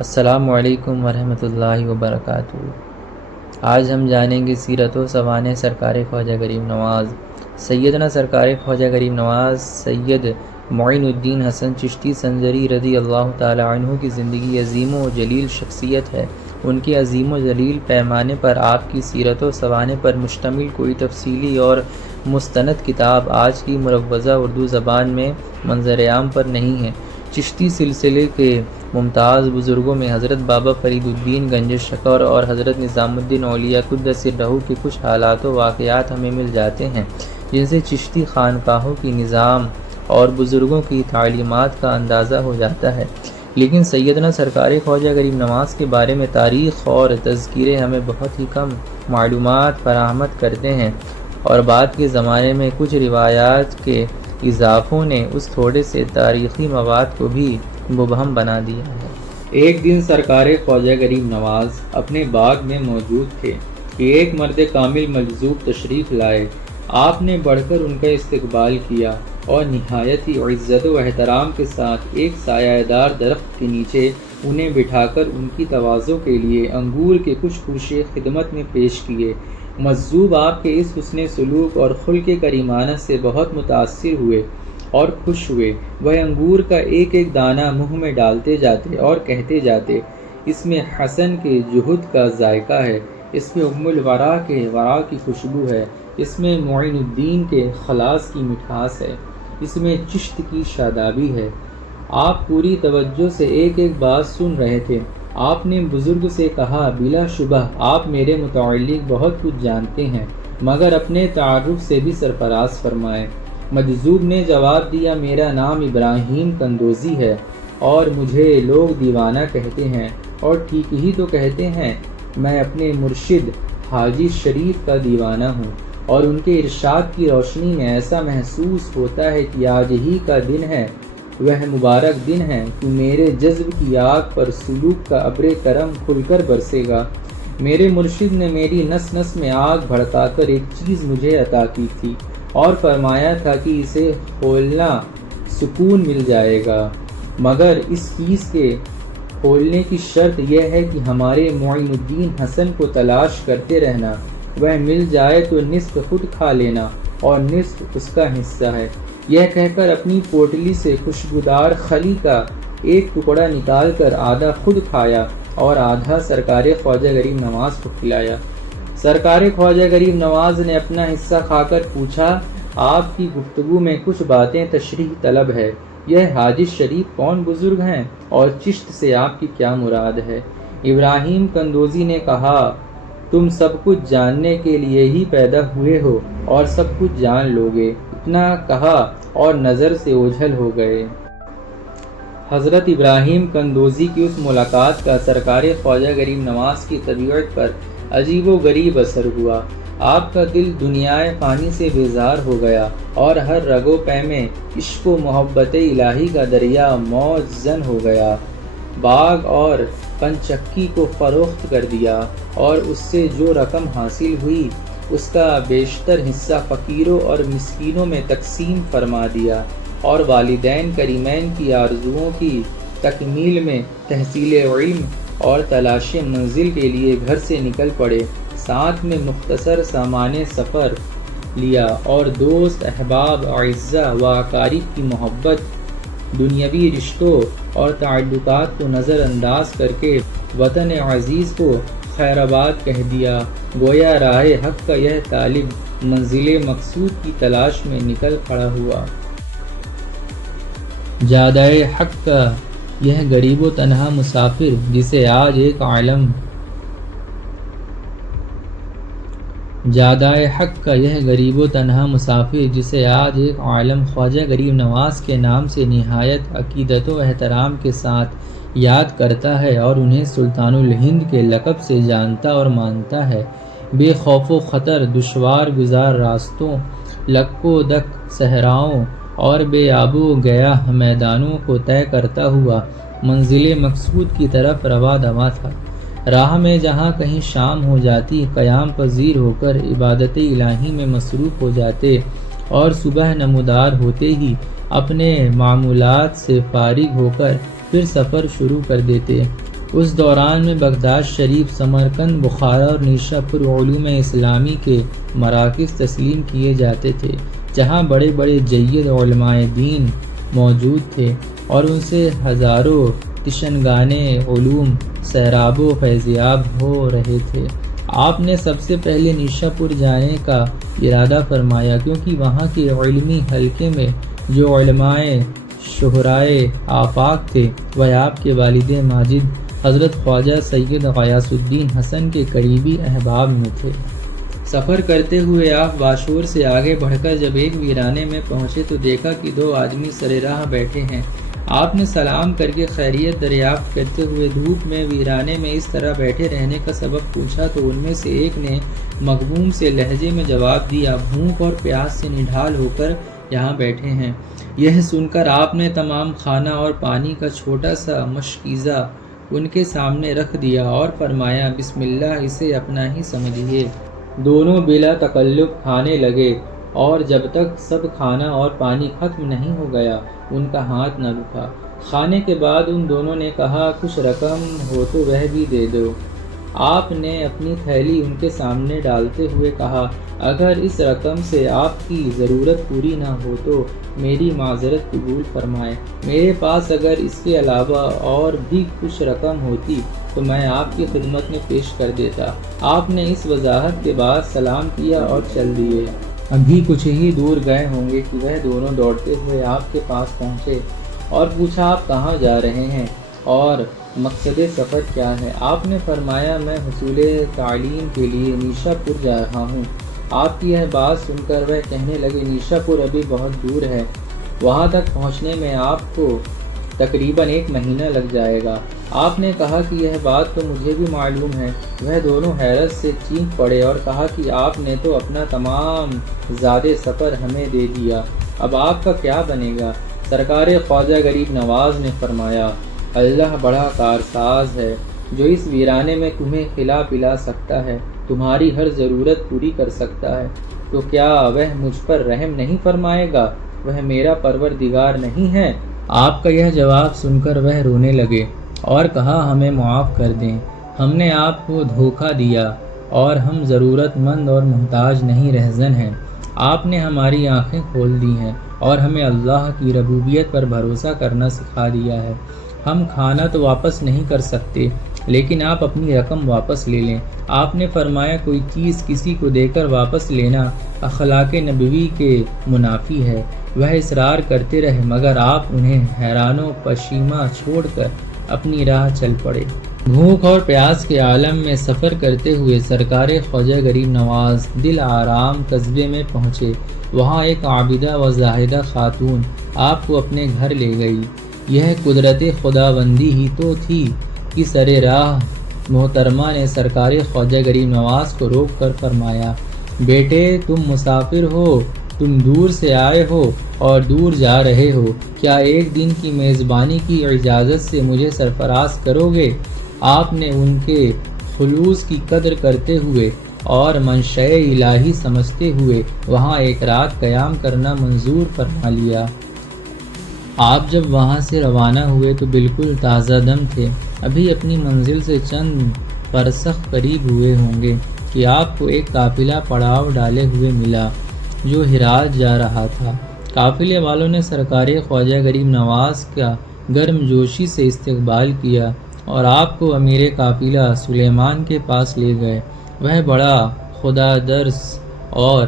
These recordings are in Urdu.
السلام علیکم ورحمۃ اللہ وبرکاتہ۔ آج ہم جانیں گے سیرت و سوانح سرکار خواجہ غریب نواز۔ سیدنا سرکار خواجہ غریب نواز سید معین الدین حسن چشتی سنجری رضی اللہ تعالی عنہ کی زندگی عظیم و جلیل شخصیت ہے۔ ان کی عظیم و جلیل پیمانے پر آپ کی سیرت و سوانح پر مشتمل کوئی تفصیلی اور مستند کتاب آج کی مروزہ اردو زبان میں منظر عام پر نہیں ہے۔ چشتی سلسلے کے ممتاز بزرگوں میں حضرت بابا فرید الدین گنج شکر اور حضرت نظام الدین اولیاء قدس سرہ کے کچھ حالات و واقعات ہمیں مل جاتے ہیں، جن سے چشتی خانقاہوں کی نظام اور بزرگوں کی تعلیمات کا اندازہ ہو جاتا ہے۔ لیکن سیدنا سرکار خواجہ غریب نواز کے بارے میں تاریخ اور تذکرے ہمیں بہت ہی کم معلومات فراہم کرتے ہیں، اور بعد کے زمانے میں کچھ روایات کے اضافوں نے اس تھوڑے سے تاریخی مواد کو بھی مبہم بنا دیا ہے۔ ایک دن سرکار خواجہ غریب نواز اپنے باغ میں موجود تھے کہ ایک مرد کامل مجذوب تشریف لائے۔ آپ نے بڑھ کر ان کا استقبال کیا اور نہایت ہی عزت و احترام کے ساتھ ایک سایہ دار درخت کے نیچے انہیں بٹھا کر ان کی تواضع کے لیے انگور کے کچھ خوشے خدمت میں پیش کیے۔ مجذوب آپ کے اس حسن سلوک اور خلق کریمانہ سے بہت متاثر ہوئے اور خوش ہوئے۔ وہ انگور کا ایک ایک دانہ منہ میں ڈالتے جاتے اور کہتے جاتے، اس میں حسن کے جہد کا ذائقہ ہے، اس میں ام الورا کے ورا کی خوشبو ہے، اس میں معین الدین کے خلاص کی مٹھاس ہے، اس میں چشت کی شادابی ہے۔ آپ پوری توجہ سے ایک ایک بات سن رہے تھے۔ آپ نے بزرگ سے کہا، بلا شبہ آپ میرے متعلق بہت کچھ جانتے ہیں، مگر اپنے تعارف سے بھی سرفراز فرمائیں۔ مجذوب نے جواب دیا، میرا نام ابراہیم کندوزی ہے اور مجھے لوگ دیوانہ کہتے ہیں، اور ٹھیک ہی تو کہتے ہیں۔ میں اپنے مرشد حاجی شریف کا دیوانہ ہوں، اور ان کے ارشاد کی روشنی میں ایسا محسوس ہوتا ہے کہ آج ہی کا دن ہے، وہ مبارک دن ہے کہ میرے جذب کی آگ پر سلوک کا ابر کرم کھل کر برسے گا۔ میرے مرشد نے میری نس نس میں آگ بھڑکا کر ایک چیز مجھے عطا کی تھی اور فرمایا تھا کہ اسے کھولنا سکون مل جائے گا، مگر اس چیز کے کھولنے کی شرط یہ ہے کہ ہمارے معین الدین حسن کو تلاش کرتے رہنا، وہ مل جائے تو نصف خود کھا لینا اور نصف اس کا حصہ ہے۔ یہ کہہ کر اپنی پوٹلی سے خوشبودار خلی کا ایک ٹکڑا نکال کر آدھا خود کھایا اور آدھا سرکار خواجہ غریب نواز کو کھلایا۔ سرکار خواجہ غریب نواز نے اپنا حصہ کھا کر پوچھا، آپ کی گفتگو میں کچھ باتیں تشریح طلب ہے، یہ حاجی شریف کون بزرگ ہیں اور چشت سے آپ کی کیا مراد ہے؟ ابراہیم کندوزی نے کہا، تم سب کچھ جاننے کے لیے ہی پیدا ہوئے ہو اور سب کچھ جان لو گے، اتنا کہا اور نظر سے اوجھل ہو گئے۔ حضرت ابراہیم کندوزی کی اس ملاقات کا سرکار خواجہ غریب نواز کی طبیعت پر عجیب و غریب اثر ہوا۔ آپ کا دل دنیائے فانی سے بیزار ہو گیا اور ہر رگ و پے میں عشق و محبت الہی کا دریا موج زن ہو گیا۔ باغ اور پنچکی کو فروخت کر دیا اور اس سے جو رقم حاصل ہوئی اس کا بیشتر حصہ فقیروں اور مسکینوں میں تقسیم فرما دیا، اور والدین کریمین کی آرزوؤں کی تکمیل میں تحصیل علم اور تلاش منزل کے لیے گھر سے نکل پڑے۔ ساتھ میں مختصر سامان سفر لیا اور دوست احباب اعزاء و اقارب کی محبت، دنیاوی رشتوں اور تعلقات کو نظر انداز کر کے وطن عزیز کو خیر آباد کہہ دیا۔ گویا راہ حق کا یہ طالب منزل مقصود کی تلاش میں نکل کھڑا ہوا۔ جادہ حق کا یہ غریب و تنہا مسافر جسے آج ایک عالم خواجہ غریب نواز کے نام سے نہایت عقیدت و احترام کے ساتھ یاد کرتا ہے اور انہیں سلطان الہند کے لقب سے جانتا اور مانتا ہے، بے خوف و خطر دشوار گزار راستوں، لک و دک صحراؤں اور بے آب و گیاہ میدانوں کو طے کرتا ہوا منزل مقصود کی طرف رواں دواں تھا۔ راہ میں جہاں کہیں شام ہو جاتی، قیام پذیر ہو کر عبادت الہی میں مصروف ہو جاتے اور صبح نمودار ہوتے ہی اپنے معمولات سے فارغ ہو کر پھر سفر شروع کر دیتے۔ اس دوران میں بغداد شریف، سمرقند، بخارا اور نیشا پور علوم اسلامی کے مراکز تسلیم کیے جاتے تھے، جہاں بڑے بڑے جید علماء دین موجود تھے اور ان سے ہزاروں تشنگانے علوم سیراب و فیضیاب ہو رہے تھے۔ آپ نے سب سے پہلے نیشا پور جانے کا ارادہ فرمایا، کیونکہ وہاں کے علمی حلقے میں جو علماء شہرائے آفاق تھے وہ آپ کے والد ماجد حضرت خواجہ سید غیاث الدین حسن کے قریبی احباب میں تھے۔ سفر کرتے ہوئے آپ باشور سے آگے بڑھ کر جب ایک ویرانے میں پہنچے تو دیکھا کہ دو آدمی سر راہ بیٹھے ہیں۔ آپ نے سلام کر کے خیریت دریافت کرتے ہوئے دھوپ میں ویرانے میں اس طرح بیٹھے رہنے کا سبب پوچھا تو ان میں سے ایک نے مغموم سے لہجے میں جواب دیا، بھوک اور پیاس سے نڈھال ہو کر یہاں بیٹھے ہیں۔ یہ سن کر آپ نے تمام کھانا اور پانی کا چھوٹا سا مشکیزہ ان کے سامنے رکھ دیا اور فرمایا، بسم اللہ، اسے اپنا ہی سمجھیے۔ دونوں بلا تکلف کھانے لگے اور جب تک سب کھانا اور پانی ختم نہیں ہو گیا ان کا ہاتھ نہ رکا۔ کھانے کے بعد ان دونوں نے کہا، کچھ رقم ہو تو وہ بھی دے دو۔ آپ نے اپنی تھیلی ان کے سامنے ڈالتے ہوئے کہا، اگر اس رقم سے آپ کی ضرورت پوری نہ ہو تو میری معذرت قبول فرمائیں۔ میرے پاس اگر اس کے علاوہ اور بھی کچھ رقم ہوتی تو میں آپ کی خدمت میں پیش کر دیتا۔ آپ نے اس وضاحت کے بعد سلام کیا اور چل دیے۔ ابھی کچھ ہی دور گئے ہوں گے کہ وہ دونوں دوڑتے ہوئے آپ کے پاس پہنچے اور پوچھا، آپ کہاں جا رہے ہیں اور مقصد سفر کیا ہے؟ آپ نے فرمایا، میں حصول تعلیم کے لیے نیشا پور جا رہا ہوں۔ آپ کی یہ بات سن کر وہ کہنے لگے، نیشا پور ابھی بہت دور ہے، وہاں تک پہنچنے میں آپ کو تقریباً 1 مہینہ لگ جائے گا۔ آپ نے کہا کہ یہ بات تو مجھے بھی معلوم ہے۔ وہ دونوں حیرت سے چیخ پڑے اور کہا کہ آپ نے تو اپنا تمام زاد سفر ہمیں دے دیا، اب آپ کا کیا بنے گا؟ سرکار خواجہ غریب نواز نے فرمایا، اللہ بڑا کارساز ہے جو اس ویرانے میں تمہیں کھلا پلا سکتا ہے، تمہاری ہر ضرورت پوری کر سکتا ہے، تو کیا وہ مجھ پر رحم نہیں فرمائے گا؟ وہ میرا پروردگار نہیں ہے؟ آپ کا یہ جواب سن کر وہ رونے لگے اور کہا، ہمیں معاف کر دیں، ہم نے آپ کو دھوکہ دیا اور ہم ضرورت مند اور محتاج نہیں رہزن ہیں۔ آپ نے ہماری آنکھیں کھول دی ہیں اور ہمیں اللہ کی ربوبیت پر بھروسہ کرنا سکھا دیا ہے۔ ہم کھانا تو واپس نہیں کر سکتے، لیکن آپ اپنی رقم واپس لے لیں۔ آپ نے فرمایا، کوئی چیز کسی کو دے کر واپس لینا اخلاق نبوی کے منافی ہے۔ وہ اصرار کرتے رہے مگر آپ انہیں حیران و پشیماں چھوڑ کر اپنی راہ چل پڑے۔ بھوک اور پیاس کے عالم میں سفر کرتے ہوئے سرکار خواجہ غریب نواز دل آرام قصبے میں پہنچے۔ وہاں ایک عابدہ و زاہدہ خاتون آپ کو اپنے گھر لے گئی۔ یہ قدرت خداوندی ہی تو تھی کہ سر راہ محترمہ نے سرکار خواجہ غریب نواز کو روک کر فرمایا، بیٹے تم مسافر ہو، تم دور سے آئے ہو اور دور جا رہے ہو، کیا ایک دن کی میزبانی کی اجازت سے مجھے سرفراز کرو گے؟ آپ نے ان کے خلوص کی قدر کرتے ہوئے اور منشأ الہی سمجھتے ہوئے وہاں ایک رات قیام کرنا منظور فرما لیا۔ آپ جب وہاں سے روانہ ہوئے تو بالکل تازہ دم تھے، ابھی اپنی منزل سے چند فرسخ قریب ہوئے ہوں گے کہ آپ کو ایک قافلہ پڑاؤ ڈالے ہوئے ملا جو ہرات جا رہا تھا۔ قافلے والوں نے سرکار خواجہ غریب نواز کا گرم جوشی سے استقبال کیا اور آپ کو امیر قافلہ سلیمان کے پاس لے گئے۔ وہ بڑا خدا درس اور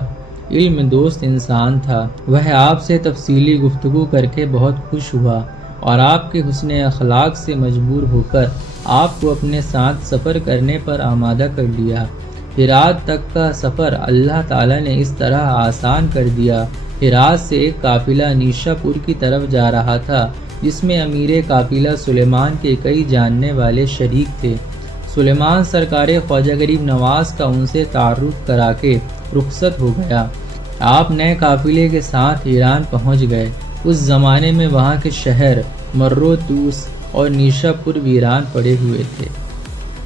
علم دوست انسان تھا۔ وہ آپ سے تفصیلی گفتگو کر کے بہت خوش ہوا اور آپ کے حسن اخلاق سے مجبور ہو کر آپ کو اپنے ساتھ سفر کرنے پر آمادہ کر لیا۔ ہرات تک کا سفر اللہ تعالیٰ نے اس طرح آسان کر دیا۔ ہرات سے ایک قافلہ نیشا پور کی طرف جا رہا تھا جس میں امیر قافلہ سلیمان کے کئی جاننے والے شریک تھے۔ سلیمان سرکار خواجہ غریب نواز کا ان سے تعارف کرا کے رخصت ہو گیا۔ آپ نئے قافلے کے ساتھ ایران پہنچ گئے۔ اس زمانے میں وہاں کے شہر مرو توس اور نیشا پور ویران پڑے ہوئے تھے۔